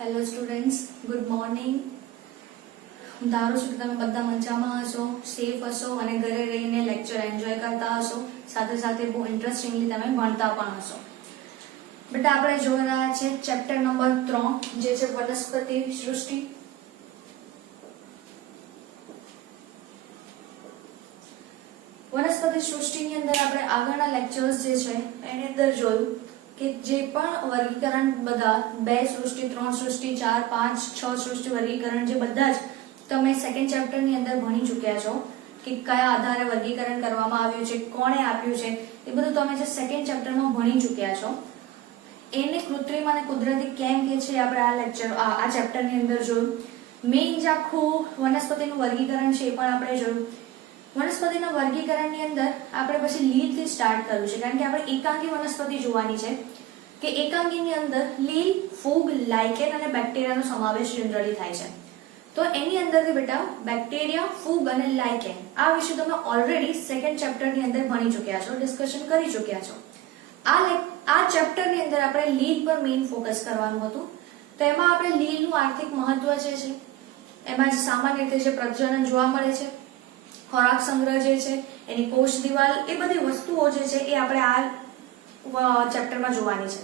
Hello students, good morning. હું ધારું છું કે તમે બધા મજામાં હશો, સેફ હશો અને ઘરે રહીને લેક્ચર એન્જોય કરતા હશો. સાથે સાથે બહુ ઇન્ટરેસ્ટિંગલી તમે ભણતા પણ હશો. બેટા આપણે જોઈ રહ્યા છે ચેપ્ટર નંબર 3 જે છે વનસ્પતિ સૃષ્ટિ. વનસ્પતિ સૃષ્ટિની અંદર આપણે આગળના લેક્ચર્સ જે છે એની અંદર જોયું કે જે પણ વર્ગીકરણ બધા 2 સૃષ્ટિ 3 સૃષ્ટિ 4 5 6 સૃષ્ટિ વર્ગીકરણ જે બધા જ તમે સેકન્ડ ચેપ્ટર ની અંદર ભણી ચૂક્યા છો કે કયા આધારે વર્ગીકરણ કરવામાં આવ્યું છે, કોણે આપ્યું છે, એ બધું તમે જે સેકન્ડ ચેપ્ટરમાં ભણી ચૂક્યા છો. એને કૃત્રિમ અને કુદરતી કેમ કે છે આપણે આ ચેપ્ટરની અંદર જોયું. મેઇન જે આખું વનસ્પતિનું વર્ગીકરણ છે એ પણ આપણે જોયું. વનસ્પતિના વર્ગીકરણની અંદર આપણે પછી લીલથી સ્ટાર્ટ કર્યું છે કારણ કે આપણે એકાંગી વનસ્પતિ જોવાની છે કે એકાંગીની અંદર લીલ, ફૂગ, લાઇકેન અને બેક્ટેરિયાનો સમાવેશ જનરલી થાય છે. તો એની અંદરથી બેટા બેક્ટેરિયા, ફૂગ અને લાઇકેન આ વિશે તમે ઓલરેડી સેકન્ડ ચેપ્ટરની અંદર ભણી ચૂક્યા છો, ડિસ્કશન કરી ચૂક્યા છો. આ ચેપ્ટરની અંદર આપણે લીલ પર મેઇન ફોકસ કરવાનું હતું. તો એમાં આપણે લીલનું આર્થિક મહત્વ જે છે એમાં સામાન્ય રીતે જે પ્રજનન જોવા મળે છે, ખોરાક સંગ્રહ જે છે, એની કોષ દિવાલ, એ બધી વસ્તુઓ જે છે એ આપણે આ ચેપ્ટરમાં જોવાની છે.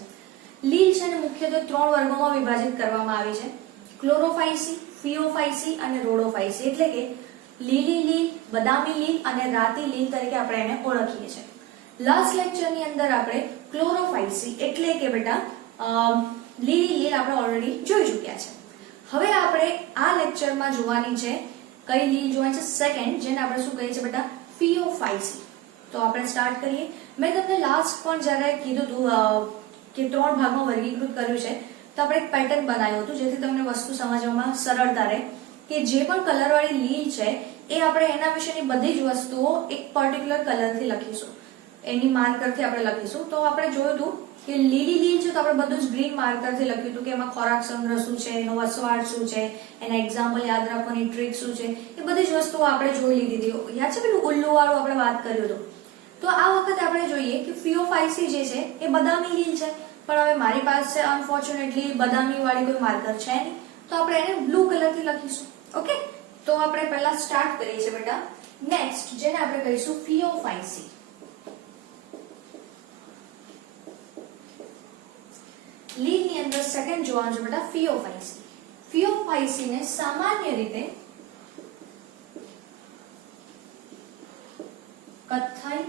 લીલ છે ને મુખ્યત્વે 3 વર્ગોમાં વિભાજિત કરવામાં આવી છે: ક્લોરોફાઇસી, ફિયોફાઇસી અને રોડોફાઇસી. એટલે કે લીલી લીલ, બદામી લીલ અને રાતી લીલ તરીકે આપણે એને ઓળખીએ છીએ. લાસ્ટ લેક્ચરની અંદર આપણે ક્લોરોફાઇસી એટલે કે બેટા લીલી લીલ આપણે ઓલરેડી જોઈ ચૂક્યા છે. હવે આપણે આ લેક્ચરમાં જોવાની છે કઈ લીલ જોવાની છે સેકન્ડ, જેને આપણે શું કહીએ છીએ બેટા ફિયોફાઇસી. તો આપણે સ્ટાર્ટ કરીએ. મેં તમને લાસ્ટ પણ જ્યારે કીધું હતું કે 3 ભાગમાં વર્ગીકૃત કર્યું છે તો આપણે એક પેટર્ન બનાવ્યું હતું જેથી તમને વસ્તુ સમજવામાં સરળતા રહે કે જે પણ કલરવાળી લીલ છે એ આપણે એના વિશેની બધી જ વસ્તુઓ એક પર્ટિક્યુલર કલરથી લખીશું, એની માર્કરથી આપણે લખીશું. તો આપણે જોયું હતું કે લીલી લીલ છે તો આપણે બધું જ ગ્રીન માર્કરથી લખ્યું હતું કે એમાં ખોરાક સંગ્રહ શું છે, એનો વસવાટ શું છે, એના એક્ઝામ્પલ યાદ રાખવાની ટ્રીક શું છે, એ બધી જ વસ્તુઓ આપણે જોઈ લીધી હતી. યાદ છે પેલું ઉલ્લુ વાળું આપણે વાત કર્યું હતું. તો આ વખતે આપણે જોઈએ કે ફિયોફાઇસી જે છે એ બદામી લીલ છે, પણ હવે મારી પાસે અનફોર્ચ્યુનેટલી બદામી વાળી કોઈ માર્કર છે નહીં, તો આપણે એને બ્લુ કલરથી લખીશું. ઓકે, તો આપણે પહેલા સ્ટાર્ટ કરીએ છીએ બેટા નેક્સ્ટ, જેને આપણે કહીશું ફિયોફાઇસી. લીલની અંદર સેકન્ડ જોવાનું છે બેટા ફિયોફાઇસી. ફિયોફાઇસીને સામાન્ય રીતે કથ્થાઈ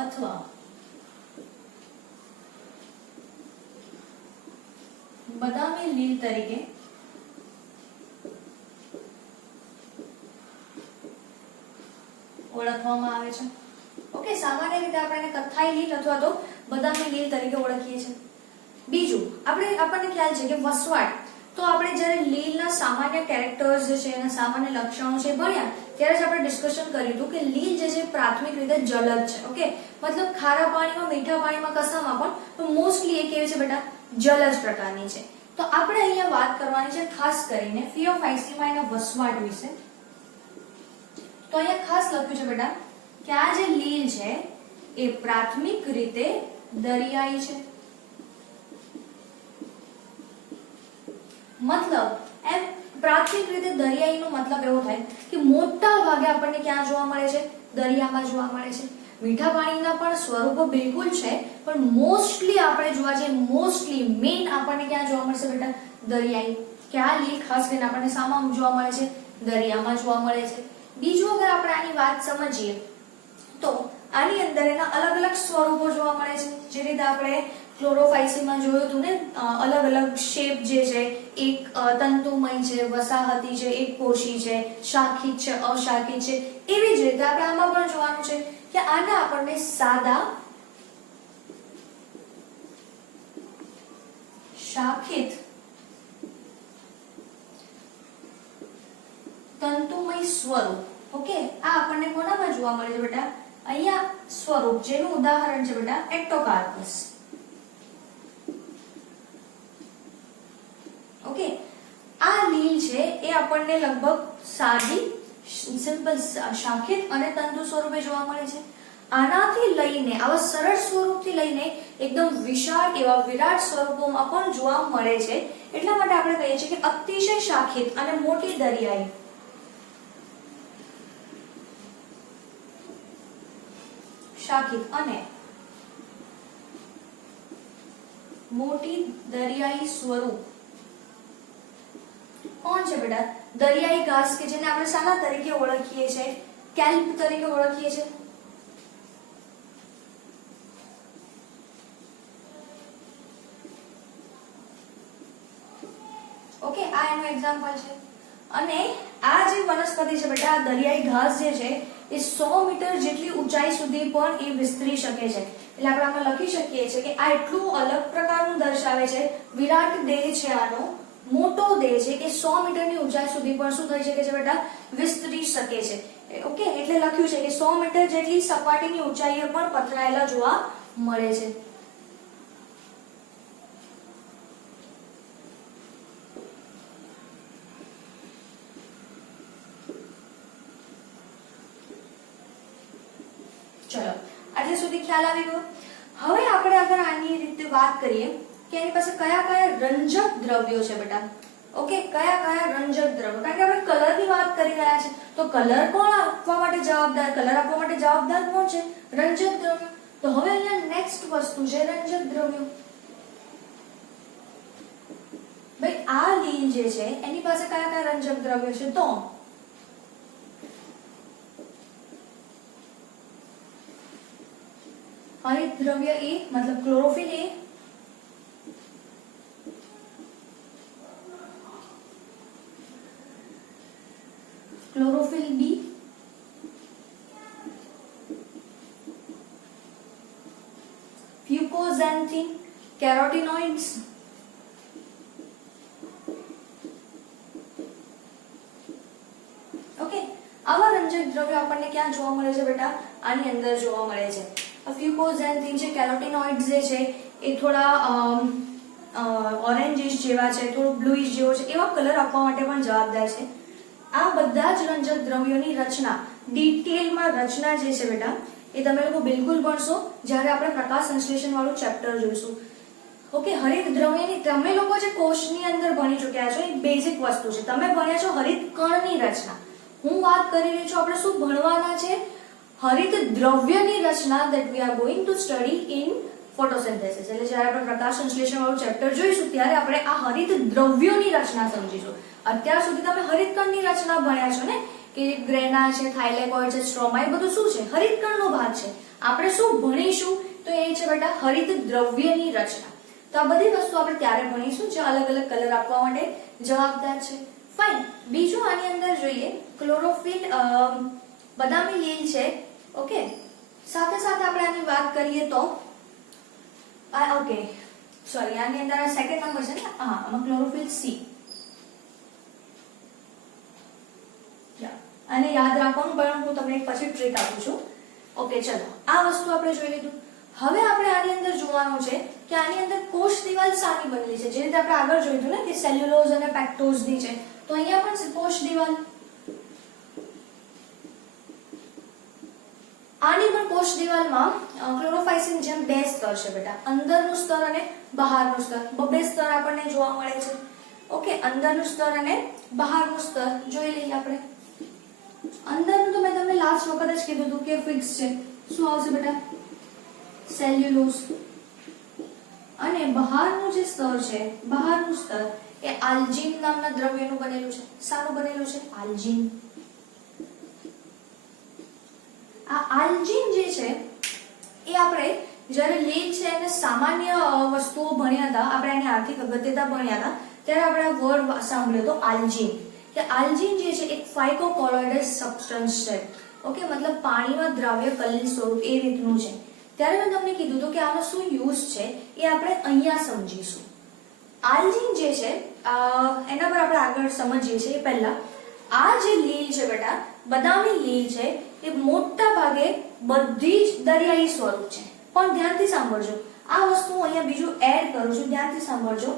અથવા બદામી લીલ તરીકે ઓળખવામાં આવે છે. ઓકે, સામાન્ય રીતે આપણે એને કથ્થાઈ લીલ અથવા તો બદામી લીલ તરીકે ઓળખીએ છીએ. બીજું આપણને ખ્યાલ છે કે વસવાટ, તો આપણે જ્યારે લીલના સામાન્ય કેરેક્ટર્સ જે છે એના સામાન્ય લક્ષણો છે ભણ્યા ત્યારે જ આપણે ડિસ્કશન કર્યું હતું કે લીલ જે છે પ્રાથમિક રીતે જલદ છે. ઓકે, મતલબ ખારા પાણીમાં, મીઠા પાણીમાં, કસામાં પણ મોસ્ટલી એ કેવી છે બેટા જલજ પ્રકારની છે. તો આપણે અહીંયા વાત કરવાની છે ખાસ કરીને ફિયોફાઇસીમાં એના વસવાટ વિશે. તો અહીંયા ખાસ લખ્યું છે બેટા કે આ જે લીલ છે એ પ્રાથમિક રીતે દરિયાઈ છે. મતલબ એમ પ્રાથમિક રીતે દરિયાઈનો મતલબ એવો થાય કે મોટા ભાગે આપણને ક્યાં જોવા મળે છે? દરિયામાં જોવા મળે છે. મીઠા પાણીના પણ સ્વરૂપો બિલકુલ છે, પણ મોસ્ટલી આપણે જોવા જઈએ મોસ્ટલી મેઇન આપણને ક્યાં જોવા મળશે બેટા? દરિયાઈ. કે આ લીલ ખાસ કરીને આપણને શામાં જોવા મળે છે? દરિયામાં જોવા મળે છે. બીજું અગર આપણે આની વાત સમજીએ તો આની અંદર એના અલગ અલગ સ્વરૂપો જોવા મળે છે. જે રીતે આપણે ક્લોરોફાઇસીમાં જોયું હતું ને, અલગ અલગ શેપ જે છે, એક તંતુમય છે, વસાહતી છે, એક કોષી છે, શાખિત છે, અશાખિત છે. એવી જ રીતે આપણે આમાં પણ જોવાનું છે કે આને આપણને સાદા, શાખિત, તંતુમય સ્વરૂપ. ઓકે, આ આપણને કોનામાં જોવા મળે છે બેટા? અહીંયા સ્વરૂપ જેનું ઉદાહરણ છે બેટા એક્ટોકાર્પસ. ઓકે, આ લીલ છે એ આપણને લગભગ સાદી, સિમ્પલ, શાખિત અને તંતુ સ્વરૂપે જોવા મળે છે. આનાથી લઈને આવા સરળ સ્વરૂપથી લઈને એકદમ વિશાળ એવા વિરાટ સ્વરૂપોમાં પણ જોવા મળે છે. એટલા માટે આપણે કહીએ છીએ કે અતિશય શાખિત અને મોટી દરિયાઈ મોટી દરિયાઈ સ્વરૂપ કોણ છે બેટા? દરિયાઈ ઘાસ કે જેને આપણે શાના તરીકે ઓળખીએ છીએ? કેલ્પ તરીકે ઓળખીએ છીએ. ઓકે, આ એનું એક્ઝામ્પલ છે. અને આ જે વનસ્પતિ છે બેટા, આ દરિયાઈ ઘાસ જે છે એ 100 મીટર જેટલી ઊંચાઈ સુધી પણ એ વિસ્તરી શકે છે. એટલે આપણે આમાં લખી શકીએ છીએ કે આ એટલું અલગ પ્રકારનું દર્શાવે છે. વિરાટ દેહ છે આનો, મોટો દેહ છે કે 100 મીટરની ઊંચાઈ સુધી પણ શું થઈ શકે છે બેટા? વિસ્તરી શકે છે. ઓકે, એટલે લખ્યું છે કે 100 મીટર જેટલી સપાટીની ઊંચાઈએ પણ પથરાયેલા જોવા મળે છે. ચલો, આટલે સુધી ખ્યાલ આવી ગયો. હવે આપણે આગળ આની રીતે વાત કરીએ કે એની પાસે કયા કયા રંજક દ્રવ્યો છે બેટા. ઓકે, કયા કયા રંજક દ્રવ્યો? કારણ કે આપણે કલરની વાત કરી રહ્યા છે, તો કલર કોણ આપવા માટે જવાબદાર? કલર આપવા માટે જવાબદાર કોણ છે? રંજક દ્રવ્યો. તો હવે અહીંયા નેક્સ્ટ વસ્તુ છે રંજક દ્રવ્યો. ભાઈ આ લીલ જે છે એની પાસે કયા કયા રંજક દ્રવ્યો છે? તો હરિત દ્રવ્ય A मतलब chlorophyll A, chlorophyll B, fucoxanthin, carotenoids, okay. આવા રંજક દ્રવ્યો આપણને ક્યાં જોવા મળે છે બેટા? આની અંદર જોવા મળે છે. फ्यूकोजेंथिन છે, કેરોટિનોઇડ્સ જે છે એ થોડા ઓરેન્જીશ જેવા છે, થોડું બ્લુઇશ જેવો છે, એવા કલર આપવા માટે પણ જવાબદાર છે. આ બધા જ રંજક દ્રવ્યોની રચના, ડિટેલમાં રચના જે છે બેટા એ તમે લોકો બિલકુલ ભણશો જ્યારે આપણે પ્રકાશ સંશ્લેષણ વાળું ચેપ્ટર જોઈશું. ઓકે, હરિત દ્રવ્યની તમે લોકો જે કોષની અંદર ભણી ચૂક્યા છો એ બેઝિક વસ્તુ છે. તમે ભણ્યા છો હરિત કણની રચના. હું વાત કરી રહી છું આપણે શું ભણવાના છે? હરિત દ્રવ્યની રચના that we are going to study in photosynthesis. એટલે જ્યારે આપણે પ્રકાશ સંશ્લેષણ વાળું ચેપ્ટર જોઈશું ત્યારે આપણે આ હરિત દ્રવ્યોની રચના સમજીશું. અત્યાર સુધી તમે હરિતકણની રચના ભણ્યા છો ને, કે ગ્રેના છે, થાઇલેકોઇડ છે, સ્ટ્રોમા, એ બધું શું છે? હરિતકણનો ભાગ છે. આપણે શું ભણીશું તો એ છે બેટા હરિત દ્રવ્યની રચના. તો આ બધી વસ્તુ આપણે ત્યારે ભણીશું જે અલગ અલગ કલર આપવા માટે જવાબદાર છે. ફાઇન. બીજું આની અંદર જોઈએ ક્લોરોફિલ બદામી લીલ છે. ઓકે, સાથે સાથે આપણે આની વાત કરીએ તો ઓકે સોરી આની અંદર સેકન્ડ નંબર છે ને, હા, આમાં ક્લોરોફિલ સી. આને યાદ રાખવાનું, પણ હું તમને પછી ટ્રીક આપું છું. ઓકે, ચલો આ વસ્તુ આપણે જોઈ લીધું. હવે આપણે આની અંદર જોવાનું છે કે આની અંદર કોષ દિવાલ શાની બનેલી છે. જે રીતે આપણે આગળ જોયું ને કે સેલ્યુલોઝ અને પેક્ટોઝની છે, તો અહીંયા પણ કોષ દિવાલ. આની પણ કોષ દિવાલમાં ક્લોરોફાઇસિન જેમ બે સ્તર છે બેટા, અંદરનું સ્તર અને બહારનું સ્તર. બે સ્તર આપણને જોવા મળે છે. ઓકે, અંદરનું સ્તર અને બહારનું સ્તર જોઈ લઈએ આપણે. અંદરનું તો મેં તમને લાસ્ટ વખત જ કીધું હતું કે ફિક્સ છે. શું આવશે બેટા? સેલ્યુલોઝ. અને બહારનું જે સ્તર છે, બહારનું સ્તર એ આલ્જીન નામના દ્રવ્યનું બનેલું છે. શાનું બનેલું છે? આલ્જીન. આ આલ્જીન જે છે એ આપણે જ્યારે લીલ છે અને સામાન્ય વસ્તુઓ ભણ્યા હતા, આપણે એની આર્થિક અગત્યતા ભણ્યા હતા, ત્યારે આપણે આ વર્ડ સાંભળ્યો હતો આલ્જીન. કે આલ્જીન જે છે એક ફાઇકોકોલોઇડલ સબસ્ટન્સ છે. ઓકે, મતલબ પાણીમાં દ્રાવ્ય કલિલ સ્વરૂપ એ રીતનું છે. ત્યારે મેં તમને કીધું હતું કે આનો શું યુઝ છે એ આપણે અહીંયા સમજીશું. આલ્જીન જે છે એના પર આપણે આગળ સમજીએ છીએ પહેલા આ જે લીલ છે બેટા, બદામી લીલ છે, એ મોટા ભાગે બધી જ દરિયાઈ સ્વરૂપ છે. પણ ધ્યાનથી સાંભળજો, આ વસ્તુ હું અહીંયા બીજું એડ કરું છું, ધ્યાનથી સાંભળજો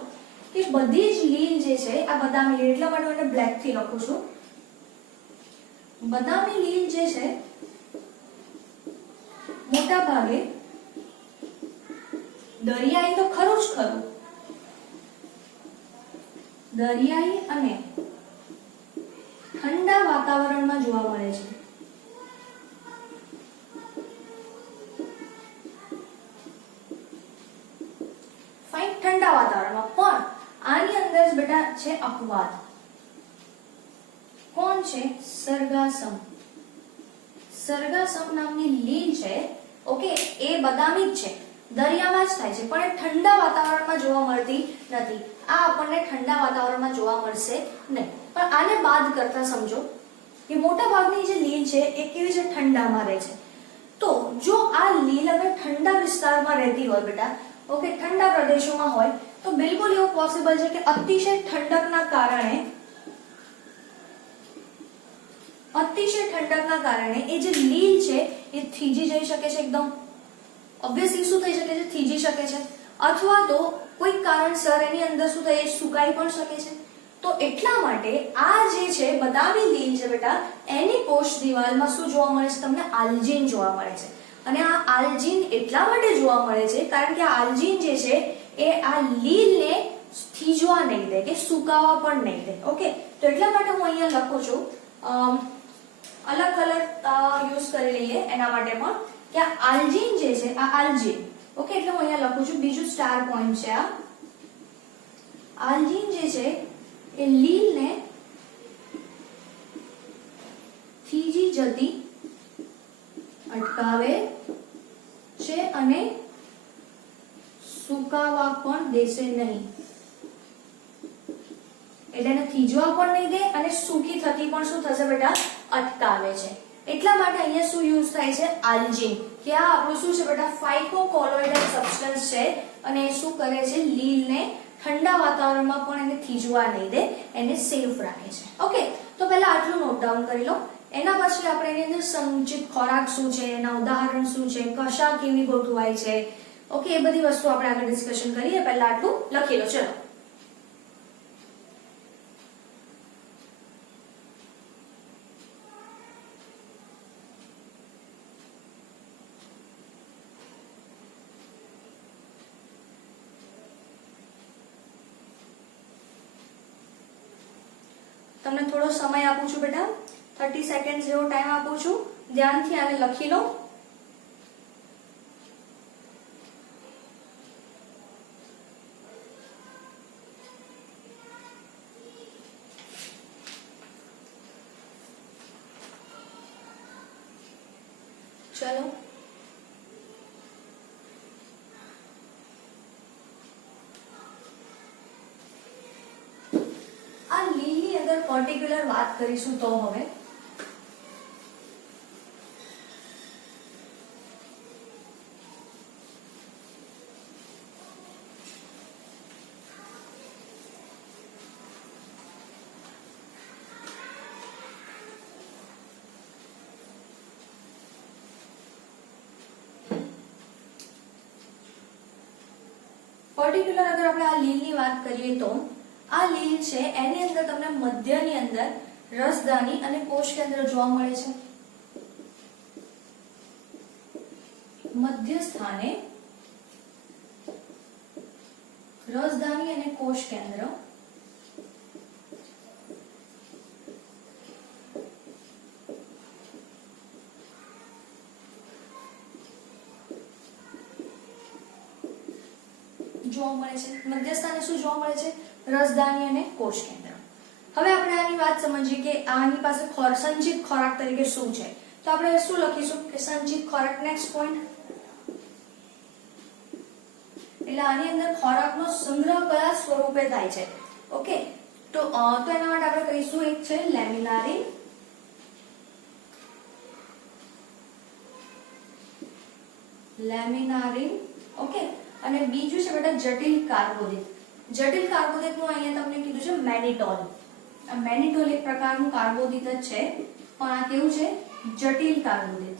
કે બધી જ લીલ જે છે આ બદામી લીલ, એટલા માટે હું બ્લેક થી લખું છું. બદામી લીલ જે છે મોટા ભાગે દરિયાઈ તો ખરું જ ખરું, દરિયાઈ અને ઠંડા વાતાવરણમાં જોવા મળે છે. ફાઇન, ઠંડા વાતાવરણમાં. પણ આની અંદર જ બેટા છે અપવાદ. કોણ છે? સરગાસમ. સરગાસમ નામની લીલ છે, ઓકે, એ બદામી જ છે, દરિયામાં જ થાય છે, પણ એ ઠંડા વાતાવરણમાં જોવા મળતી નથી. આ આપણને ઠંડા વાતાવરણમાં જોવા મળશે નહીં. પણ આને બાદ કરતા સમજો કે મોટા ભાગની જે લીલ છે એ કેવી છે? ઠંડામાં રહે છે. તો જો આ લીલ અગર ઠંડા વિસ્તારમાં રહેતી હોય બેટા, ઓકે, ઠંડા પ્રદેશોમાં હોય, તો બિલકુલ એવું પોસિબલ છે કે અતિશય ઠંડકના કારણે એ જે લીલ છે એ થીજી જઈ શકે છે. એકદમ ઓબ્વિયસલી શું થઈ શકે છે? થીજી શકે છે. અથવા તો કોઈ કારણસર એની અંદર શું થાય? સુકાઈ પણ શકે છે. તો એટલા માટે આ જે છે બદામી લીલ છે બેટા, એની કોષ દિવાલમાં શું જોવા મળે છે? તમને આલ્જીન જોવા મળે છે. અને આ આલ્જીન એટલા માટે જોવા મળે છે કારણ કે આ આલ્જીન જે છે એ આ લીલને થીજવા નહીં દે કે સુકાવા પણ નહીં દે. ઓકે, તો એટલા માટે હું અહીંયા લખું છું, અલગ કલર યુઝ કરી લઈએ એના માટે પણ, કે આ આલ્જીન જે છે, આ આલ્જીન, ઓકે, એટલે હું અહીંયા લખું છું, બીજું સ્ટાર પોઈન્ટ છે. આ આલ્જીન જે છે એ લીલને થીજી જતી અટકાવે છે અને સુકાવા પણ દેશે નહીં. એટલે એને થીજવા પણ નહીં દે અને સૂકી થતી પણ શું થશે બેટા? અટકાવે છે. એટલા માટે અહીંયા શું યુઝ થાય છે? આલ્જીન, કે આ આપણું શું છે બેટા? ફાઇકોકોલોઇડલ સબસ્ટન્સ છે અને એ શું કરે છે? લીલને ઠંડા વાતાવરણમાં પણ એને થીજવા નહીં દે, એને સેફ રાખે છે. ઓકે, તો પહેલા આટલું નોટ ડાઉન કરી લો. એના પછી આપણે એની અંદર સંચિત ખોરાક શું છે, એના ઉદાહરણ શું છે, કશા કેવી ગોઠવાય છે, ઓકે, એ બધી વસ્તુ આપણે આગળ ડિસ્કશન કરીએ. પહેલા આટલું લખી લો. ચલો, તમને થોડો સમય આપું છું બેટા, 30 સેકન્ડ જેવો ટાઈમ આપું છું. ધ્યાનથી આને લખી લો. ચલો, આ લીલની અંદર પર્ટિક્યુલર વાત કરીશું તો હવે પર્ટિક્યુલર અગર આપણે આ લીલની વાત કરીએ તો આ લીલ છે એની અંદર તમને મધ્યની અંદર રસદાની અને કોષ કેન્દ્ર જોવા મળે છે. મધ્ય સ્થાને રસદાની અને કોષ કેન્દ્ર, જોવા મળે છે. મધ્ય સ્થાને શું જોવા મળે છે? રસદાની અને કોષ કેન્દ્ર. હવે આપણે આની વાત સમજીએ કે આની પાસે સંચિત ખોરાક તરીકે શું છે. તો આપણે શું લખીશું કે સંચિત ખોરાક, નેક્સ્ટ પોઈન્ટ. એટલે આની અંદર ખોરાકનો સંગ્રહ કયા સ્વરૂપે થાય છે? ઓકે, તો એના માટે આપણે કહીશું એક છે લેમિનારિન, ઓકે, અને બીજું છે બેટા જટિલ કાર્બોદિત. જટિલ કાર્બોદિત નું અહીંયા તમને કીધું છે મેનિટોલ. આ મેનિટોલ એક પ્રકારનું કાર્બોદિત જ છે, પણ આ કેવું છે? જટિલ કાર્બોદિત.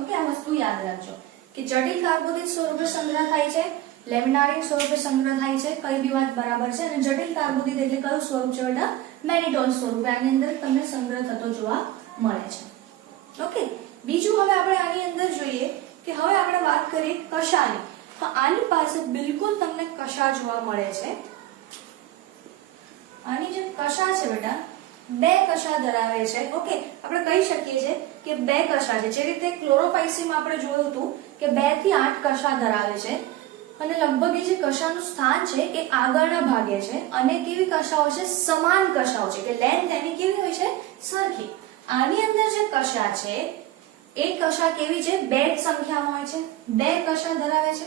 ઓકે, આ વસ્તુ યાદ રાખજો કે જટિલ કાર્બોદિત સ્વરૂપે સંગ્રહ થાય છે, લેમિનારિન સ્વરૂપે સંગ્રહ થાય છે, કઈ બી વાત બરાબર છે. અને જટિલ કાર્બોદિત એટલે કયું સ્વરૂપ છે બેટા? મેનિટોન સ્વરૂપે આની અંદર તમને સંગ્રહ થતો જોવા મળે છે. ઓકે, બીજું હવે આપણે આની અંદર જોઈએ કે હવે આપણે વાત કરીએ કશાની. તો આની પાસે બિલકુલ તમને કશા જોવા મળે છે. આની જે કશા છે બેટા, બે કશા ધરાવે છે. ઓકે, આપણે કહી શકીએ છીએ કે બે કશા છે. જે રીતે ક્લોરોફાઇસીમાં આપણે જોયું હતું કે 2 થી 8 કશા ધરાવે છે અને લગભગ એ જે કશાનું સ્થાન છે એ આગળના ભાગે છે અને કેવી કશાઓ છે, સમાન કશાઓ છે કે લેન્થ એની કેવી હોય છે, સરખી. આની અંદર જે કશા છે એ કશા કેવી છે, 2 સંખ્યામાં હોય છે, 2 કશા ધરાવે છે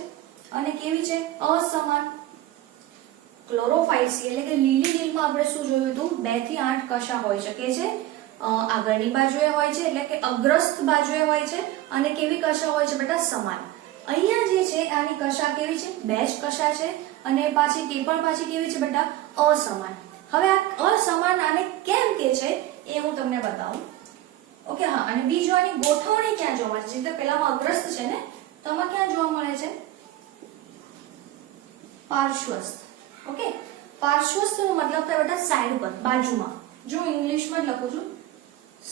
અને કેવી છે, અસમાન. ક્લોરોફાઇસી એટલે કે લીલી લીલમાં આપણે શું જોયું હતું, 2 થી 8 કશા હોઈ શકે છે. આગળની બાજુએ હોય છે એટલે કે અગ્રસ્ત બાજુએ હોય છે અને કેવી કશા હોય છે બેટા, સમાન. અહીંયા જે છે આની કશા કેવી છે, 2 જ કશા છે અને પાછી તે પણ પાછી કેવી છે બેટા, અસમાન. હવે આ અસમાન આને કેમ કે છે એ હું તમને બતાવું. ઓકે, હા, અને બીજું આની ગોઠવણી ક્યાં જોવા મળે છે, તો પેલામાં અગ્રસ્ત છે ને, તો આમાં ક્યાં જોવા મળે છે, પાર્શ્વસ્થ. ઓકે, પાર્શ્વસ્થ નો મતલબ થાય બેટા સાઈડ પર, બાજુમાં. જો ઇંગ્લિશમાં જ લખું છું,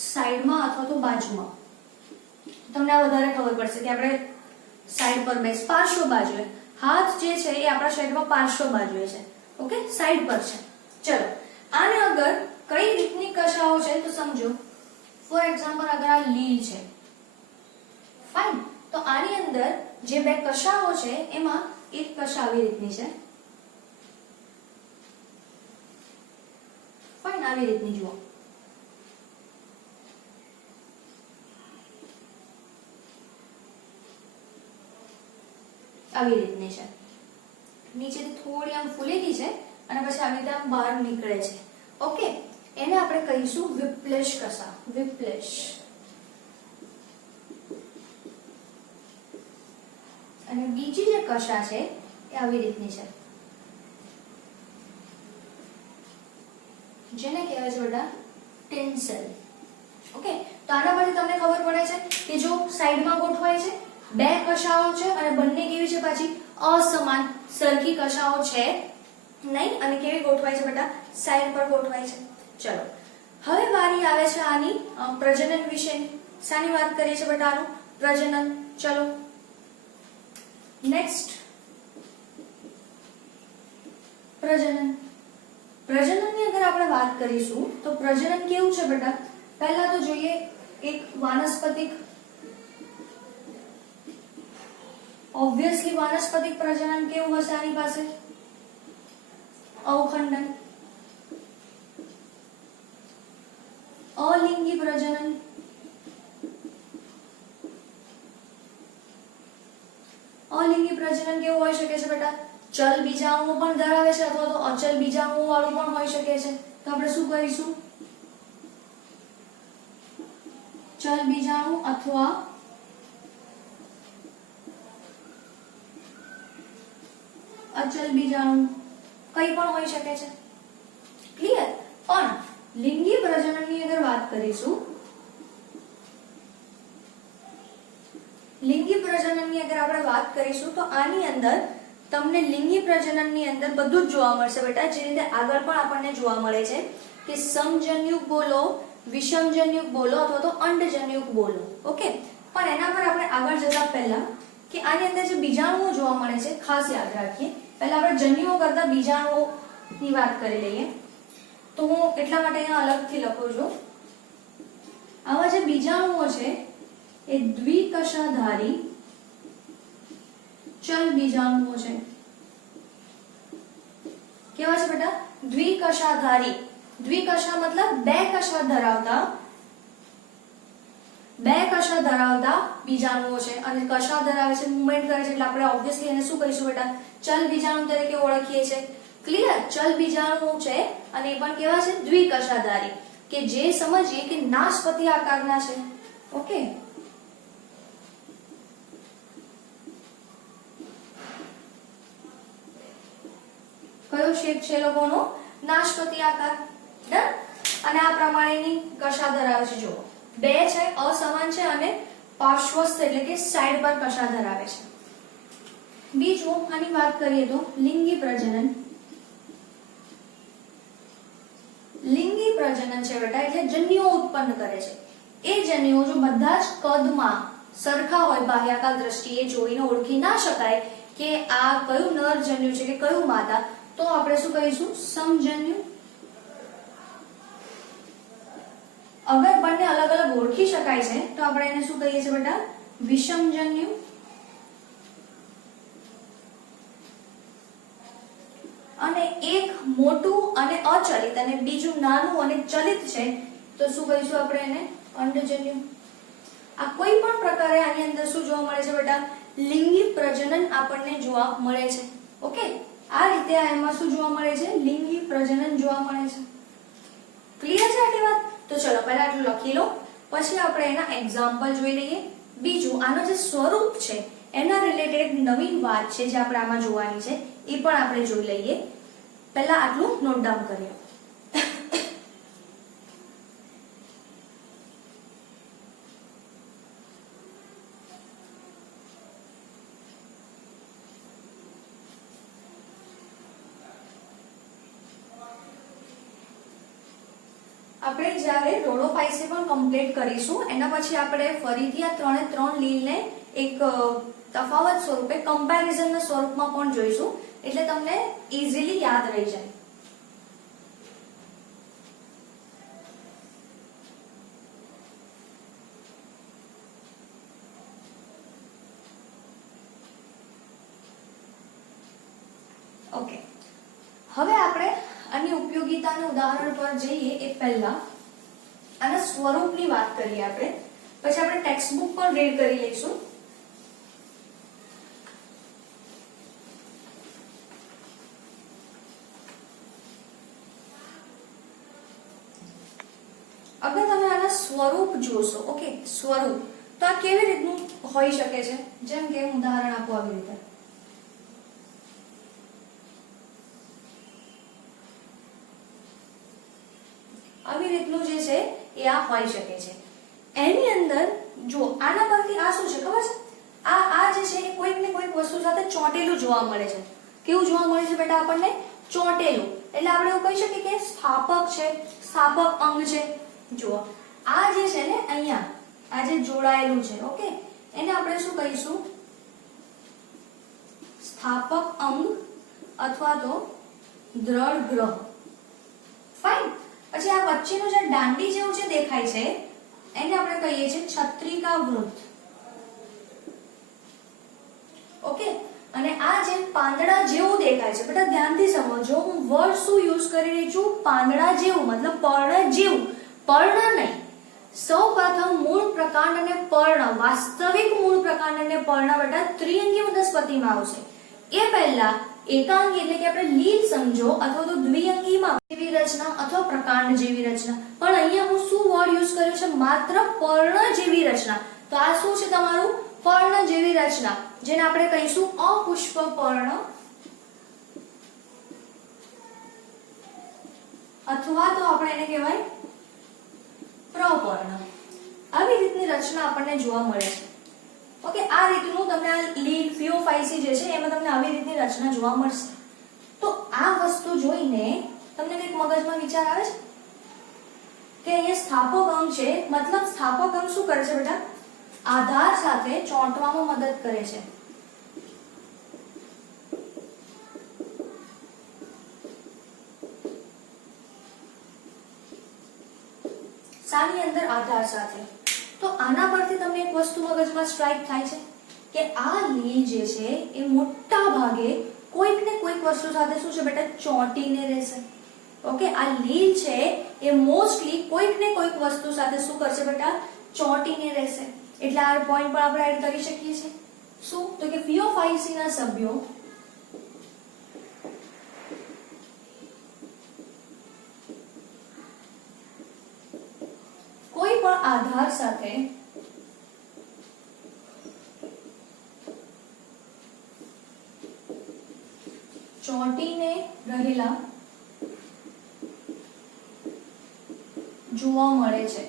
સાઈડમાં અથવા તો બાજુમાં, તમને આ વધારે ખબર પડશે કે આપણે સાઈડ પર બેસ, પાર્શ્વ બાજુએ. હાથ જે છે એ આપણા શરીરમાં પાર્શ્વ બાજુએ છે. ઓકે, સાઈડ પર છે. ચલો, આને અગર કઈ રીતની કશાઓ છે તો સમજો. ફોર એક્ઝામ્પલ, અગર આ લીલ છે, ફાઇન, તો આની અંદર જે બે કશાઓ છે એમાં એક કશા આવી રીતની છે, ફાઇન, આવી રીતની જુઓ. આવી રીતની છે, નીચેથી થોડી આમ ફૂલેલી છે અને પછી આવી રીતે આમ બહાર નીકળે છે. ઓકે, એને આપણે કહીશું વિપ્લેશ કશા, વિપ્લેશ. અને બીજી જે કશા છે એ આવી રીતની છે, જેને કહેવાય છે બેટા ટેન્સેલ. ઓકે, તો આના પરથી તમને ખબર પડે છે કે જો સાઈડમાં ગોઠવાય છે, બે કશાઓ છે અને બંને કેવી છે, પાછી અસમાન, સરખી કશાઓ છે નહીં અને કેવી ગોઠવાય છે બેટા, સાઈડ પર ગોઠવાય છે. ચલો, હવે વારી આવે છે આની પ્રજનન વિશેની. શાની વાત કરીએ છીએ બેટા, આનું પ્રજનન. ચલો નેક્સ્ટ, પ્રજનન. પ્રજનનની અગર આપણે વાત કરીશું તો પ્રજનન કેવું છે બેટા, પહેલા તો જોઈએ એક વાનસ્પતિક. ઓબ્વિયસલી વાનસ્પતિક પ્રજનન કેવું હશે આની પાસે, અવખંડન. અલિંગી પ્રજનન, અલિંગી પ્રજનન કેવું હોઈ શકે છે બેટા, ચલ બીજાણુ પણ ધરાવે છે અથવા તો અચલ બીજાણુ વાળું પણ હોઈ શકે છે. તો આપણે શું કરીશું, ચલ બીજાણુ અથવા અચલ બીજાણુ કઈ પણ હોઈ શકે છે. ક્લિયર? પણ લિંગી પ્રજનનની અગર વાત કરીશું, લિંગી પ્રજનનની અગર આપણે વાત કરીશું તો આની અંદર તમને લિંગી પ્રજનનની અંદર બધું જ જોવા મળશે બેટા. જે રીતે આગળ પણ આપણને જોવા મળે છે કે સમજન્યુક બોલો, વિષમજન્યુક બોલો અથવા તો અંડજન્યુક બોલો. ઓકે, પણ એના પર આપણે આગળ જતા પહેલા કે આની અંદર જે બીજાણુઓ જોવા મળે છે ખાસ યાદ રાખીએ. પહેલા આપણે જન્યુઓ કરતા બીજાણુઓની વાત કરી લઈએ. તો હું એટલા માટે અહીંયા અલગથી લખું છું. આવા જે બીજાણુઓ છે એ દ્વિકશાધારી ચલ બીજાણુઓ છે. કેવા છે બેટા? દ્વિકશાધારી. દ્વિકશા મતલબ બે કશા ધરાવતા બીજાણુઓ છે. અને કશા ધરાવે છે, મૂવમેન્ટ કરે છે, એટલે આપણે ઓબ્વિયસલી એને શું કહીશું બેટા? ચલ બીજાણુ તરીકે ઓળખીએ છીએ. ક્લિયર? ચલ બીજાણુ છે અને એ પણ કેવા છે? દ્વિકશાધારી, કે જે સમજીએ કે નાશપતિ આકારના છે. ઓકે, કયો શેપ છે લોકોનો? નાશપતિ આકાર. ડન? અને આ પ્રમાણેની કશા ધરાવે છે. જુઓ, બે છે, અસમાન છે અને પાર્શ્વસ્થ એટલે કે સાઈડ પર કશા ધરાવે છે. બીજું આની વાત કરીએ તો લિંગી પ્રજનન. લિંગી પ્રજનન છે બેટા એટલે જન્યુઓ ઉત્પન્ન કરે છે. એ જન્યુઓ જો બધા જ કદમાં સરખા હોય બાહ્યાકાર દ્રષ્ટિએ જોઈને ઓળખી ના શકાય કે આ કયું નર જન્યુ છે કે કયું માદા, તો આપણે શું કહીશું? સમજન્યુ. અગર બંને અલગ અલગ ઓળખી શકાય છે તો આપણે એને શું કહીએ છીએ બેટા? વિષમજન્યુ. અને એક મોટું અને અચલિત અને બીજું નાનું અને ચલિત છે તો શું કહીશું આપણે એને? અંડજન્યુ. આ કોઈ પણ પ્રકારે આની અંદર શું જોવા મળે છે બેટા? લિંગી પ્રજનન આપણને જોવા મળે છે. ઓકે, આ રીતે એમાં શું જોવા મળે છે? લિંગી પ્રજનન જોવા મળે છે. ક્લિયર છે આટલી વાત? તો ચલો પહેલા આટલું લખી લો, પછી આપણે એના એક્ઝામ્પલ જોઈ લઈએ. બીજું આનો જે સ્વરૂપ છે એના રિલેટેડ નવીન વાત છે જે આપણે આમાં જોવાની છે એ પણ આપણે જોઈ લઈએ. પહેલા આટલું નોટ ડાઉન કરીએ. આપણે જ્યારે રોડોફાઇસી પણ કમ્પ્લીટ કરીશું એના પછી આપણે ફરીથી આ ત્રણે ત્રણ લીલને એક તફાવત સ્વરૂપે કમ્પેરિઝનના સ્વરૂપમાં પણ જોઈશું એટલે તમને ઈઝીલી યાદ રહી જાય. ઓકે, હવે આપણે આની ઉપયોગિતાના ઉદાહરણ પર જઈએ એ પહેલા આના સ્વરૂપની વાત કરીએ આપણે, પછી આપણે ટેક્સ્ટ બુક પણ રીડ કરી લઈશું. અગર તમે આના સ્વરૂપ જોશો, ઓકે સ્વરૂપ, તો આ કેવી રીતનું હોઈ શકે છે? જેમ કે હું ઉદાહરણ આપું આવી રીતે. આવી રીતનું જે છે એ આ હોઈ શકે છે. એની અંદર જો આના પરથી આ શું છે ખબર છે? આ જે છે એ કોઈક ને કોઈક વસ્તુ સાથે ચોંટેલું જોવા મળે છે. કેવું જોવા મળે છે બેટા આપણને? ચોંટેલું. એટલે આપણે એવું કહી શકીએ કે સ્થાપક છે, સ્થાપક અંગ છે. જુઓ આ જે છે ને અહીંયા આ જે જોડાયેલું છે, ઓકે, એને આપણે શું કહીશું? સ્થાપક અંગ અથવા તો દ્રઢ ગ્રહ. ફાઇન. પછી આ વચ્ચેનું જે દાંડી જેવું જે દેખાય છે એને આપણે કહીએ છીએ છત્રિકા વૃત્ત. ઓકે, અને આ જે પાંદડા જેવું દેખાય છે બેટા ધ્યાનથી સમજો, હું વર્ડ શું યુઝ કરી રહી છું? પાંદડા જેવું, મતલબ પર્ણ જેવું, પર્ણ નહીં. સૌપ્રથમ મૂળ પ્રકાંડ અને પર્ણ, વાસ્તવિક મૂળ પ્રકાંડ અને પર્ણ બેટા ત્રિઅંગી વનસ્પતિમાં આવશે. એ પહેલા એકાંગી એટલે કે આપણે લીલ સમજો અથવા તો દ્વિઅંગીમાં જેવી રચના અથવા પ્રકાંડ જેવી રચના. પણ અહીંયા હું શું વર્ડ યુઝ કર્યો છે? માત્ર પર્ણ જેવી રચના. તો આ શું છે તમારું? પર્ણ જેવી રચના, જેને આપણે કહીશું અપુષ્પ પર્ણ અથવા તો આપણે એને કહેવાય પ્રપર્ણ. આવી રીતની રચના આપણને જોવા મળે છે. ઓકે, આ રીતનું તમને આ લીલ ફિયોફાઇસી જે છે એમાં તમને આવી રીતની રચના જોવા મળશે. તો આ વસ્તુ જોઈને તમને કંઈક મગજમાં વિચાર આવે છે કે અહીંયા સ્થાપક અંગ છે, મતલબ સ્થાપક અંગ શું કરે છે બેટા? આધાર સાથે ચોંટવામાં મદદ કરે છે. સાની અંદર આધાર સાથે. તો આના પરથી તમને એક વસ્તુ મગજમાં સ્ટ્રાઇક થાય છે કે આ લીલ જે છે એ મોટા ભાગે કોઈક ને કોઈક વસ્તુ સાથે શું છે બેટા? ચોંટીને રહેશે. ઓકે, આ લીલ છે એ મોસ્ટલી કોઈક ને કોઈક વસ્તુ સાથે શું કરશે બેટા? ચોંટીને રહેશે. એટલે આ પોઈન્ટ પર આપણે એડ કરી શકીએ છીએ. શું? તો કે ફિયોફાઇસીના સભ્યો કોઈ પણ આધાર સાથે ચોંટીને રહેલા જોવા મળે છે.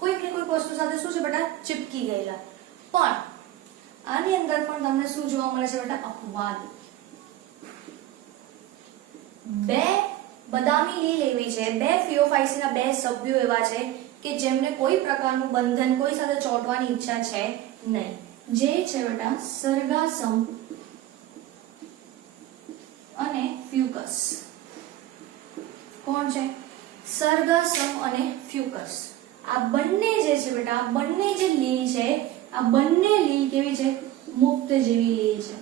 કોઈક ને કોઈક વસ્તુ સાથે શું છે બેટા? ચિપકી ગયેલા. પણ આની અંદર પણ તમને શું જોવા મળે છે બેટા? અપવાદ. બે બદામી લીલ એવી છે, બે ફિયોફાઇસીના બે સભ્યો એવા છે કે જેમને કોઈ પ્રકારનું બંધન, કોઈ સાથે ચોંટવાની ઈચ્છા છે નહીં, જે છે બેટા સર્ગાસમ અને ફ્યુકસ. કોણ છે? સર્ગાસમ અને ફ્યુકસ. આ બંને જે છે બેટા, આ બંને જે લીલ છે, આ બંને લીલ કેવી છે? મુક્ત જેવી લીલ છે.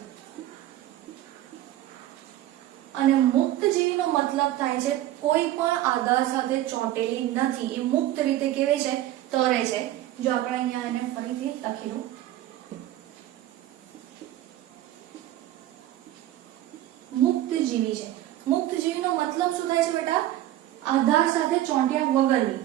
અને મુક્ત જેવીનો મતલબ થાય છે કોઈ પણ આધાર સાથે ચોંટેલી નથી, એ મુક્ત રીતે કેવી છે? તરે છે. જો આપણે અહીંયા એને ફરીથી લખી દઉં, મુક્ત જીવી છે. મુક્ત જીવીનો મતલબ શું થાય છે બેટા? આધાર સાથે ચોંટ્યા વગરની.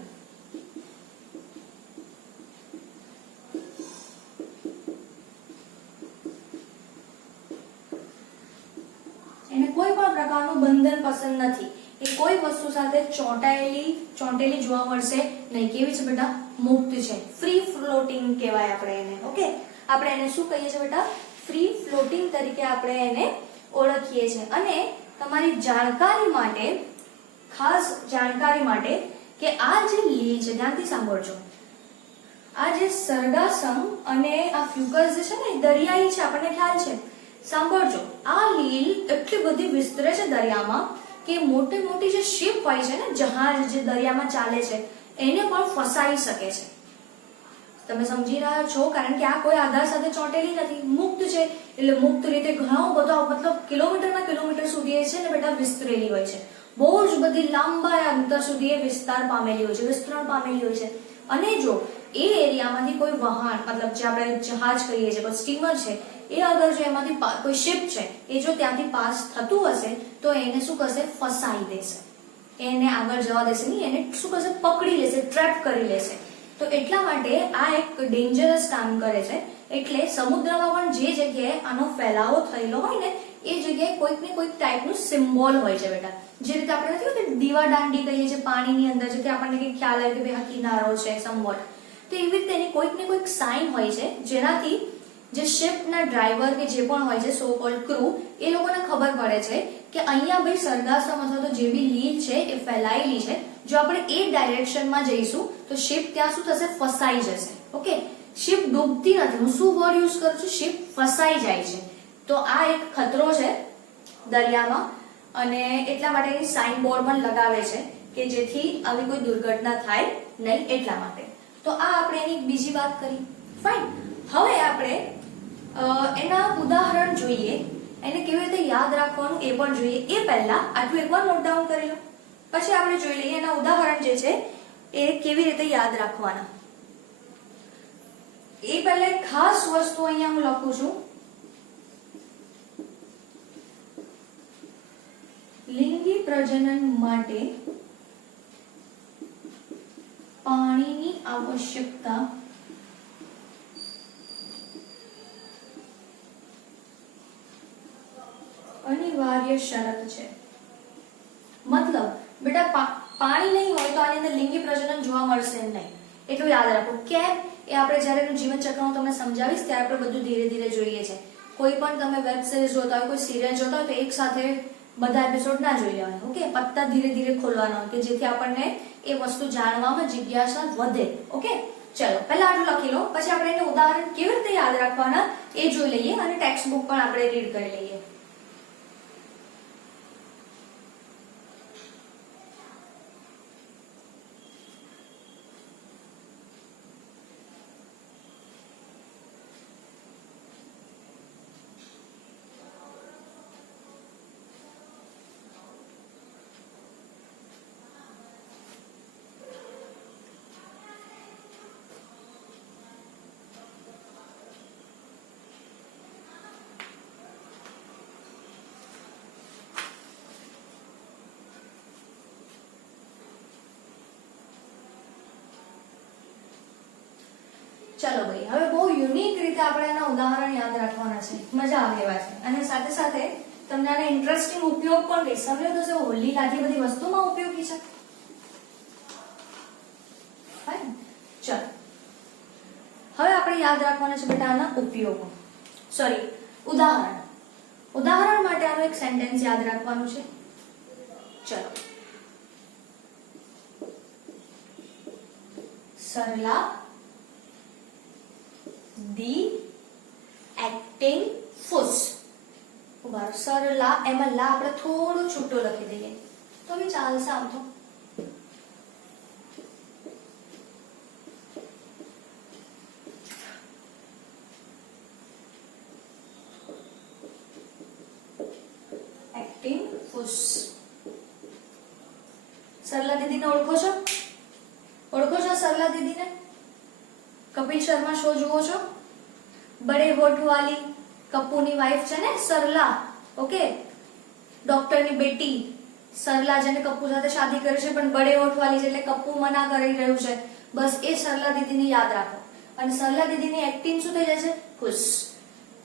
એને કોઈ પણ પ્રકારનું બંધન પસંદ નથી, એ કોઈ વસ્તુ સાથે ચોંટેલી જોવા મળશે નહીં. કેવી છે બેટા? મુક્ત છે. ફ્રી ફ્લોટિંગ કહેવાય આપણે એને. ઓકે, આપણે એને શું કહીએ છીએ બેટા? ફ્રી ફ્લોટિંગ તરીકે આપણે એને ઓળખીએ છીએ. અને તમારી જાણકારી માટે, ખાસ જાણકારી માટે, કે આ જે લીલ છે, ધ્યાનથી સાંભળજો, આ જે સર્ગાસમ અને આ ફ્યુકસ જે છે ને, દરિયાઈ છે, આપણને ખ્યાલ છે. સાંભળજો, આ લીલ એટલી બધી વિસ્તરે છે દરિયામાં કે મોટી મોટી જે શિપ હોય છે ને, જહાજ જે દરિયામાં ચાલે છે, એને પણ ફસાઈ શકે છે. તમે સમજી રહ્યા છો? કારણ કે આ કોઈ આધાર સાથે ચોંટેલી નથી, મુક્ત છે. એટલે મુક્ત રીતે ઘણો બધો, મતલબ કિલોમીટરના કિલોમીટર સુધી છે ને બેટા વિસ્તરેલી હોય છે. બહુ જ બધી લાંબા અંતર સુધી એ વિસ્તાર પામેલી હોય છે, વિસ્તરણ પામેલી હોય છે. અને જો એ એરિયામાંથી કોઈ વહાણ, મતલબ જે આપણે જહાજ કહીએ છીએ, કોઈ સ્ટીમર છે, એ અગર જો એમાંથી કોઈ શિપ છે, એ જો ત્યાંથી પાસ થતું હશે તો એને શું કરશે? ફસાઈ દેશે. એને આગળ જવા દેશે નહીં, એને શું કરશે? પકડી લેશે, ટ્રેપ કરી લેશે. તો એટલા માટે આ એક ડેન્જરસ કામ કરે છે. એટલે સમુદ્રમાં પણ જે જગ્યાએ આનો ફેલાવો થયેલો હોય ને, એ જગ્યાએ કોઈક ને કોઈક ટાઈપનું સિમ્બોલ હોય છે બેટા. જે રીતે આપણે નથી હોતી દીવા દાંડી કહીએ છીએ પાણીની અંદર, જેથી આપણને કંઈક ખ્યાલ આવે કે ભાઈ આ કિનારો છે સમવોટ, તો એવી રીતે એની કોઈક ને કોઈક સાઇન હોય છે, જેનાથી જે શિપના ડ્રાઈવર કે જે પણ હોય છે, સો કોલ્ડ ક્રૂ, એ લોકોને ખબર પડે છે કે અહીંયા ભાઈ સર્ગાસમ અથવા તો જે બી લીલ છે એ ફેલાયેલી છે. જો આપણે એ ડાયરેક્શનમાં જઈશું તો શિપ ત્યાં શું થશે? ફસાઈ જશે. ઓકે, શિપ ડૂબતી નથી, હું શું વર્ડ યુઝ કરું છું? શિપ ફસાઈ જાય છે. તો આ એક ખતરો છે દરિયામાં, અને એટલા માટે એની સાઇન બોર્ડ પણ લગાવે છે કે જેથી આવી કોઈ દુર્ઘટના થાય નહીં, એટલા માટે. તો આ આપણે એની બીજી વાત કરી. ફાઇન. હવે આપણે એના ઉદાહરણ જોઈએ, એને કેવી રીતે યાદ રાખવાનું એ પણ જોઈએ. એ પહેલા આટલું એકવાર નોટ ડાઉન કરી લો, પછી આપણે જોઈ લઈએ એના ઉદાહરણ જે છે એ કેવી રીતે યાદ રાખવાના. એ પહેલા એક ખાસ વસ્તુ અહીંયા હું લખું છું, લિંગી પ્રજનન માટે પાણીની આવશ્યકતા અનિવાર્ય શરત છે. મતલબ બેટા પાણી નહીં હોય તો આની અંદર લિંગી પ્રજનન જોવા મળશે નહીં, એટલું યાદ રાખો. કેમ? એ આપણે જ્યારે એનું જીવન ચક્ર હું તમને સમજાવીશ ત્યારે આપણે બધું ધીરે ધીરે જોઈએ છે. કોઈ પણ તમે વેબ સિરીઝ જોતા હોય, કોઈ સિરિયલ જોતા હોય, તો એક સાથે બધા એપિસોડ ના જોઈ લેવાય. ઓકે, પત્તા ધીરે ધીરે ખોલવાના હોય કે જેથી આપણને એ વસ્તુ જાણવામાં જિજ્ઞાસા વધે. ઓકે, ચલો પહેલા આટલું લખી લો, પછી આપણે એને ઉદાહરણ કેવી રીતે યાદ રાખવાના એ જોઈ લઈએ, અને ટેક્સ્ટ બુક પણ આપણે રીડ કરી લઈએ. ચલો ભાઈ, હવે બહુ યુનિક રીતે આપણે એના ઉદાહરણ યાદ રાખવાના છે, મજા આવે એવા છે, અને સાથે સાથે તમને આને ઇન્ટરેસ્ટિંગ ઉપયોગ પણ કહીશ. તમને તો શું હોલી આટલી બધી વસ્તુમાં ઉપયોગી છે. ફાઇન. ચલો હવે આપણે યાદ રાખવાના છે બેટા આના ઉપયોગો, સોરી ઉદાહરણ. ઉદાહરણ માટે આનું એક સેન્ટેન્સ યાદ રાખવાનું છે. ચલો સરલા ધી એક્ટિંગ ફૂસ. ઉભા સરલા, એમાં લા આપણે થોડું છૂટો લખી દઈએ તો બી ચાલશે આમ તો. એક્ટિંગ ફૂસ. સરલા દીદીને ઓળખો છો? ઓળખો છો સરલા દીદીને? કપિલ શર્મા શો જુઓ છો? બડે હોઠ વાલી કપ્પુની વાઇફ છે ને સરલા. ઓકે, ડોક્ટરની બેટી સરલા જેને કપ્પુ સાથે શાદી કરી છે પણ બડે હોઠ વાલી છે એટલે કપ્પુ મના કરી રહ્યું છે. બસ એ સરલા દીદીને યાદ રાખો. અને સરલા દીદીની એક્ટિંગ શું થઈ જાય છે? ખુશ.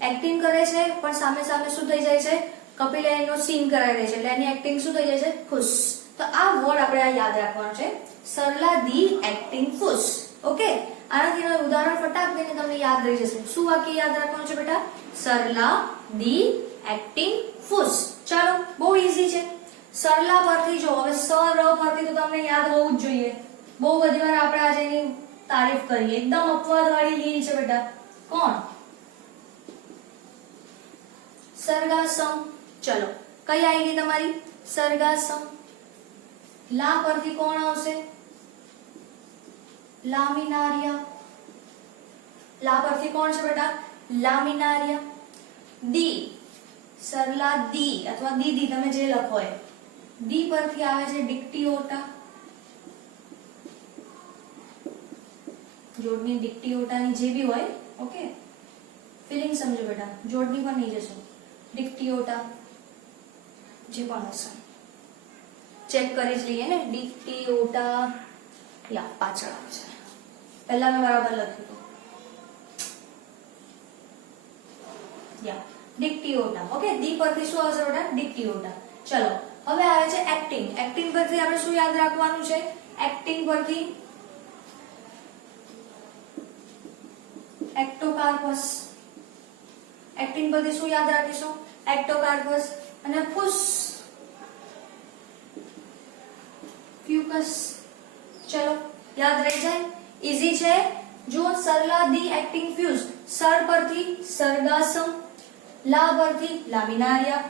એક્ટિંગ કરે છે પણ સામે સામે શું થઈ જાય છે? કપિલ એનો સીન કરાવી દે છે એટલે એની એક્ટિંગ શું થઈ જાય છે? ખુશ. તો આ વર્ડ આપણે આ યાદ રાખવાનું છે, સરલા ધી એક્ટિંગ ખુશ. ઓકે, આનાથી ઉદાહરણ ફટાક દઈને તમને યાદ રહી જશે. શું વાક્ય યાદ રાખવાનું છે બેટા? સરલા ધી એક્ટિંગ ખુશ. ચાલો, બહુ ઈઝી છે. સરલા પરથી જો હવે સર પરથી તો તમને યાદ હોવું જ જોઈએ. બહુ બધી વાર આપણે આજે એની તારીફ કરીએ. એકદમ અપવાદ વાળી લીલ છે બેટા. કોણ? સરગાસમ. ચલો, કઈ આવી ગઈ તમારી? સરગાસમ. લા પરથી કોણ આવશે? લામિનારિયા. લા પરથી કોણ છે બેટા? લામિનારિયા. દી, સરલા દી અથવા દીદી તમે જે લખો એ. દી પરથી આવે છે ડિક્ટિયોટા. જોડની ડિક્ટિયોટાની જે બી હોય. ઓકે, ફિલિંગ સમજો બેટા, જોડની પણ નહીં જશો. ડિક્ટિયોટા જે પણ હશે ચેક કરી જ લઈએ ને. ડિક્ટિયોટા યા પાછળ આવે છે. પહેલા મેં બરાબર લખ્યું હતું. યા ડિક્ટિયોટા. ઓકે, દી પરથી શું આવશે બેટા? ડિક્ટિયોટા. ચલો, હવે આવે છે એક્ટિંગ. એક્ટિંગ પરથી આપણે શું યાદ રાખવાનું છે? એક્ટિંગ પરથી એક્ટોકાર્પસ. એક્ટિંગ પરથી શું યાદ રાખીશું? એક્ટોકાર્પસ. અને ફૂસ, ફ્યુકસ. ચલો, યાદ રહી જાય. ઈઝી છે. જો Sarla the acting fuse. Sir પરથી સરગાસમ, લા પરથી લામિનારિયા,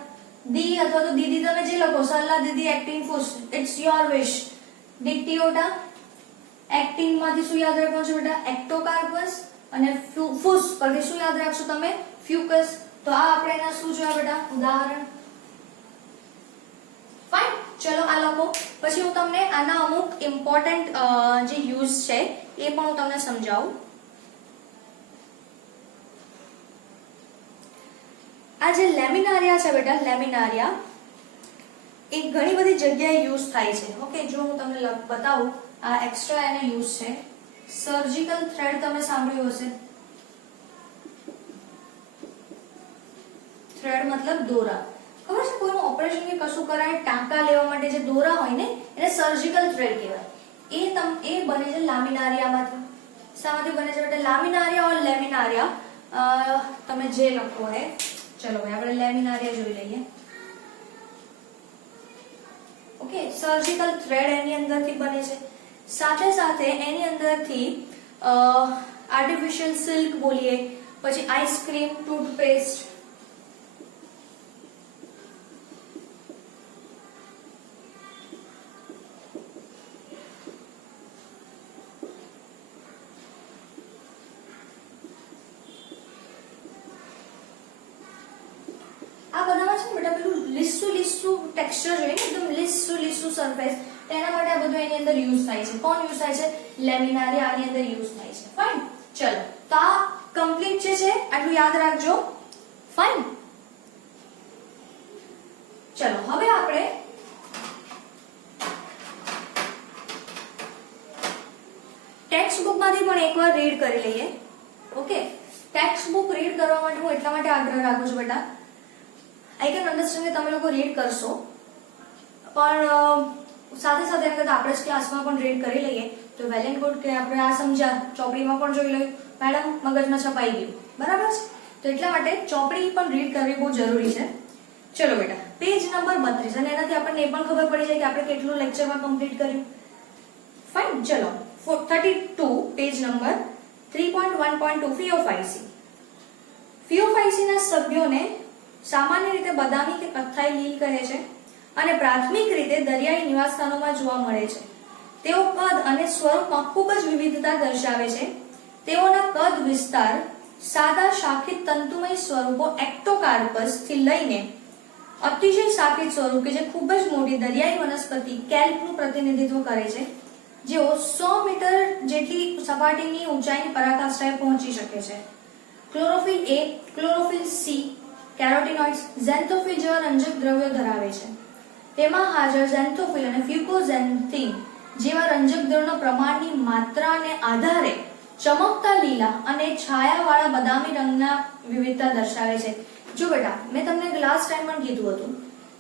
દી અથવા તો દીદી તમે જે લખો. સરલા દીદી એક્ટિંગ ફ્યુઝ, ઇટ્સ યોર વિશ. ડિક્ટિયોટા. એક્ટિંગ માંથી શું યાદ રાખવાનું છે બેટા? એક્ટોકાર્પસ. અને ફૂસ પરથી શું યાદ રાખશો તમે? ફ્યુકસ. તો આ આપણે એના શું જોયા બેટા? ઉદાહરણ. ફાઇન. ચલો, આ લખો. પછી હું તમને આના અમુક ઇમ્પોર્ટન્ટ જે યુઝ છે એ પણ હું તમને સમજાવું. આ જે લેમિનારિયા છે બેટા, લેમિનારિયા એ ઘણી બધી જગ્યાએ યુઝ થાય છે. ઓકે, જો હું તમને બતાવું, આ એક્સ્ટ્રા એનો યુઝ છે. સર્જિકલ થ્રેડ તમે સાંભળ્યું હશે. થ્રેડ મતલબ દોરા. ખબર છે કોઈનું ઓપરેશન કે કશું કરાય ટાંકા લેવા માટે જે દોરા હોય ને એને સર્જિકલ થ્રેડ કહેવાય. એ બને છે લામિનારિયામાંથી. શામાંથી બને છે બેટા? લામિનારિયા ઓર લેમિનારિયા તમે જે લખો હે. ચલો ભાઈ, આપણે લેમિનારિયા જોઈ લઈએ. ઓકે, સર્જિકલ થ્રેડ એની અંદરથી બને છે. સાથે સાથે એની અંદરથી આર્ટિફિશિયલ સિલ્ક બોલીએ, પછી આઈસ્ક્રીમ, ટૂથપેસ્ટ, આ બધામાં છે બેટા પેલું લીસું ટેક્સચર જોઈએ ને, એકદમ લીસું સરફેસ. તેના માટે આ બધું એની અંદર યુઝ થાય છે. કોણ યુઝ થાય છે? લેમિનારિયા આની અંદર યુઝ થાય છે. ફાઇન. ચલો, તો આ કમ્પ્લીટ છે આટલું યાદ રાખજો. ફાઇન. ચલો, હવે આપણે ટેક્સ્ટ બુક માંથી પણ એકવાર રીડ કરી લઈએ. ઓકે, ટેક્સ્ટ બુક રીડ કરવા માટે હું એટલા માટે આગ્રહ રાખું છું બેટા, આઈ કેન અન્ડરસ્ટેન્ડ કે તમે લોકો રીડ કરશો, પણ સાથે સાથે એમ કરતા આપણે જ ક્લાસમાં પણ રીડ કરી લઈએ તો વેલ એન્ડ ગુડ. કે આપણે આ સમજ્યા, ચોપડીમાં પણ જોઈ લઈએ, મેડમ મગજમાં છપાઈ ગયું, બરાબર છે. તો એટલા માટે ચોપડી પણ રીડ કરવી બહુ જરૂરી છે. ચલો બેટા, પેજ નંબર 32 અને એનાથી આપણને એ પણ ખબર પડી જાય કે આપણે કેટલું લેક્ચરમાં કમ્પ્લીટ કર્યું. ફાઇન. ચલો, 32 પેજ નંબર 3.1.2 ફિયોફાઇસી. ફિયોફાઇસીના સભ્યોને સામાન્ય રીતે બદામી કે કથ્થાઈ લીલ કહે છે અને પ્રાથમિક રીતે દરિયાઈ નિવાસસ્થાનોમાં જોવા મળે છે. તેઓ કદ અને સ્વરૂપમાં ખૂબ જ વિવિધતા દર્શાવે છે. તેઓના કદ વિસ્તાર સાદા શાખિત તંતુમય સ્વરૂપો એક્ટોકાર્પસ થી લઈને અતિશય શાખિત સ્વરૂપ કે જે ખૂબ જ મોટી દરિયાઈ વનસ્પતિ કેલ્પનું પ્રતિનિધિત્વ કરે છે, જેઓ 100 મીટર જેટલી સપાટીની ઊંચાઈની પરાકાષ્ઠાએ પહોંચી શકે છે. ક્લોરોફિલ એ, ક્લોરોફિલ સી, કેરોટીનોઇડ્સ, ઝેન્થોફિલ જેવા રંજક દ્રવ્યો ધરાવે છે. તેમાં હાજર ઝેન્થોફિલ અને ફ્યુકોઝેન્થીન જેવા રંજક દ્રવ્યોના પ્રમાણની માત્રાને આધારે ચમકતા લીલા અને છાયાવાળા બદામી રંગના વિવિધતા દર્શાવે છે. જો બેટા, મેં તમને લાસ્ટ ટાઈમ પણ કીધું હતું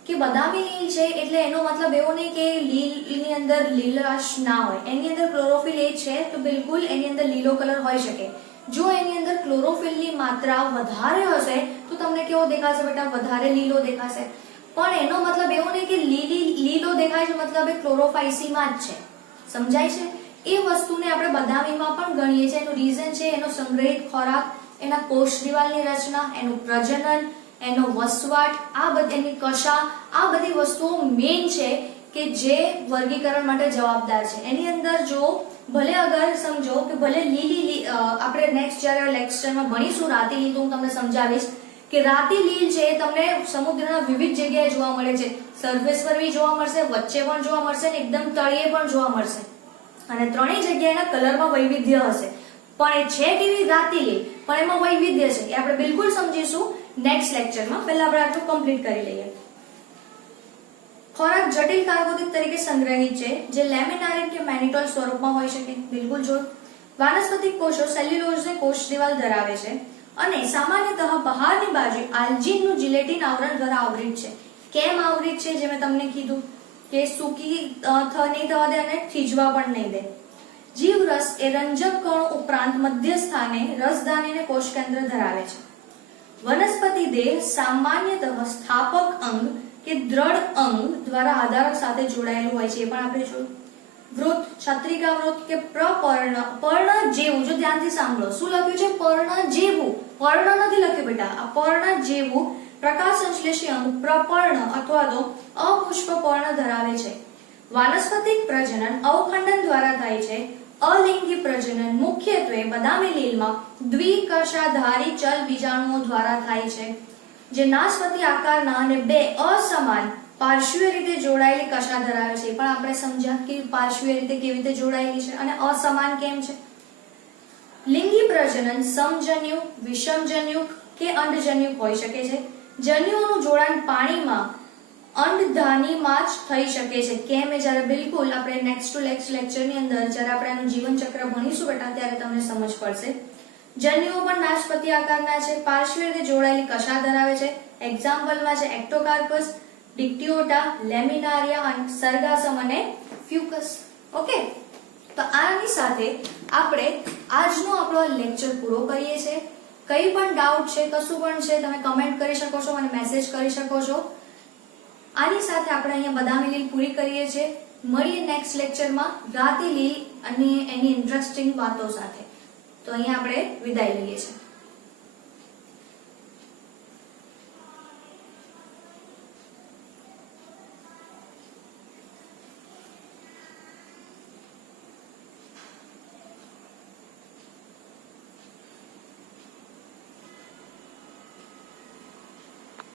કે બદામી લીલ છે એટલે એનો મતલબ એવો નહીં કે લીલની અંદર લીલાશ ના હોય. એની અંદર ક્લોરોફિલ એ છે તો બિલકુલ એની અંદર લીલો કલર હોઈ શકે. જો એની અંદર ક્લોરોફિલની માત્રા વધારે હશે તો તમને કેવો દેખાશે બેટા? વધારે લીલો દેખાશે. પણ એનો મતલબ એવો નહીં કે લીલો દેખાય છે મતલબ એ ક્લોરોફાઇસીમાં જ છે. સમજાય છે? એ વસ્તુને આપણે બદામીમાં પણ ગણીએ છીએ. એનું રીઝન છે એનો સંગ્રહિત ખોરાક, એના કોષ દિવાલની રચના, એનું પ્રજનન, એનો વસવાટ, આ બધી એની કશા, આ બધી વસ્તુઓ મેઇન છે કે જે વર્ગીકરણ માટે જવાબદાર છે. એની અંદર જો ભલે અગર સમજો કે ભલે લીલી આપણે નેક્સ્ટ જ્યારે લેક્ચરમાં ભણીશું રાતી લીલ તો હું તમને સમજાવીશ કે રાતી લીલ છે એ તમને સમુદ્રના વિવિધ જગ્યાએ જોવા મળે છે. સરફેસ પર બી જોવા મળશે, વચ્ચે પણ જોવા મળશે અને એકદમ તળિયે પણ જોવા મળશે. અને ત્રણેય જગ્યાએના કલરમાં વૈવિધ્ય હશે. પણ એ છે કેવી? રાતી લીલ, પણ એમાં વૈવિધ્ય છે. એ આપણે બિલકુલ સમજીશું નેક્સ્ટ લેક્ચરમાં. પહેલા આપણે આટલું કમ્પ્લીટ કરી લઈએ. ખોરાક જટિલ કાર્બોદિત તરીકે સંગ્રહિત છે જે લેમિનારિન કે મેનિટોલ સ્વરૂપમાં હોઈ શકે. બિલકુલ જો વાનસ્પતિક કોષો સેલ્યુલોઝને કોષ દિવાલ ધરાવે છે અને સામાન્યતઃ બહારની બાજુ આલ્જિનનું જિલેટિન આવરણ દ્વારા આવૃત છે. કેમ આવૃત છે? જે મેં તમને કીધું કે સૂકી નહીં થવા દે અને થીજવા પણ નહીં દે. જીવરસ એ રંજક કણો ઉપરાંત મધ્ય સ્થાને રસધાનીને કોષ કેન્દ્ર ધરાવે છે. વનસ્પતિ દેહ સામાન્યતઃ સ્થાપક અંગ કે દ્રઢ અંગ દ્વારા આધારક સાથે જોડાયેલું હોય છે. એ પણ આપણે જોયું. વૃત્ત, છત્રિકા વૃત્ત કે પ્રપર્ણ, પર્ણ જેવું. જો ધ્યાનથી સાંભળો, શું લખ્યું છે? પર્ણ જેવું. પર્ણ નથી લખ્યું બેટા. આ પર્ણ જેવું પ્રકાશ સંશ્લેષી અંગ પ્રપર્ણ અથવા તો અપુષ્પપર્ણ ધરાવે છે. વાનસ્પતિક પ્રજનન અવખંડન દ્વારા થાય છે. અલિંગી પ્રજનન મુખ્યત્વે બદામી લીલમાં દ્વિકશાધારી ચલ બીજાણુઓ દ્વારા થાય છે જે નાશપતિ આકારના અને બે અસમાન પાર્શ્વીય રીતે જોડાયેલી કશા ધરાવે છે. પણ આપણે સમજ્યા કે પાર્શ્વીય રીતે કેવી રીતે જોડાયેલી છે અને અસમાન કેમ છે. લિંગી પ્રજનન સમજન્યુ, વિષમજન્યુક કે અંડજન્યુક હોઈ શકે છે. જન્યુઓનું જોડાણ પાણીમાં અંડધાનીમાં જ થઈ શકે છે. કેમ? એ જ્યારે બિલકુલ આપણે નેક્સ્ટ લેક્ચરની અંદર જ્યારે આપણે આનું જીવન ચક્ર ભણીશું બેટા ત્યારે તમને સમજ પડશે. જન્યુઓ પણ નાશપતિ આકારના છે, પાર્શ્વીય રીતે જોડાયેલી કશા ધરાવે છે. એક્ઝામ્પલમાં છે એક્ટોકાર્પસ, ડિક્ટિયોટા, લેમિનારિયા, સરગાસમ અને ફ્યુકસ. ઓકે, તો આની સાથે આપણે આજનો આપણો લેક્ચર પૂરો કરીએ છીએ. કઈ પણ ડાઉટ છે, કશું પણ છે, તમે કમેન્ટ કરી શકો છો, મને મેસેજ કરી શકો છો. આની સાથે આપણે અહીંયા બદામી લીલ પૂરી કરીએ છીએ. મળીએ નેક્સ્ટ લેક્ચરમાં રાતી લીલ અને એની ઇન્ટરેસ્ટિંગ વાતો સાથે. તો અહીંયા આપણે વિદાય લઈએ છીએ.